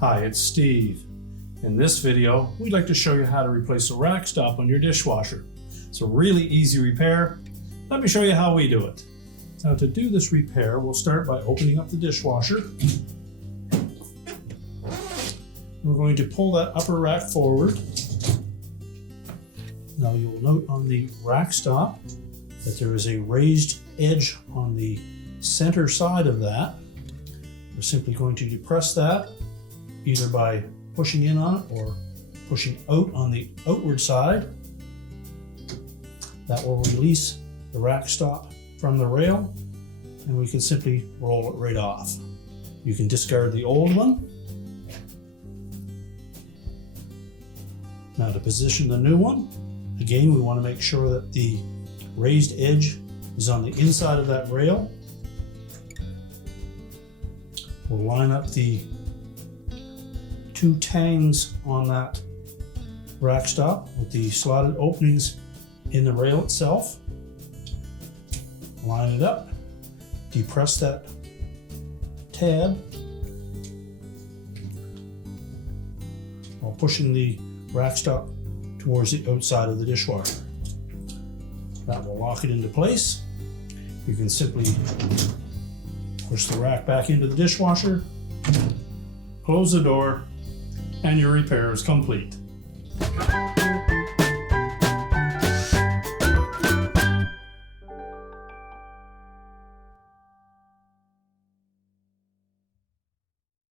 Hi, it's Steve. In this video, we'd like to show you how to replace a rack stop on your dishwasher. It's a really easy repair. Let me show you how we do it. Now, to do this repair, we'll start by opening up the dishwasher. We're going to pull that upper rack forward. Now, you'll note on the rack stop that there is a raised edge on the center side of that. We're simply going to depress that either by pushing in on it or pushing out on the outward side. That will release the rack stop from the rail, and we can simply roll it right off. You can discard the old one. Now, to position the new one, again, we want to make sure that the raised edge is on the inside of that rail. We'll line up the two tangs on that rack stop with the slotted openings in the rail itself. Line it up, depress that tab while pushing the rack stop towards the outside of the dishwasher. That will lock it into place. You can simply push the rack back into the dishwasher, close the door, and your repair is complete.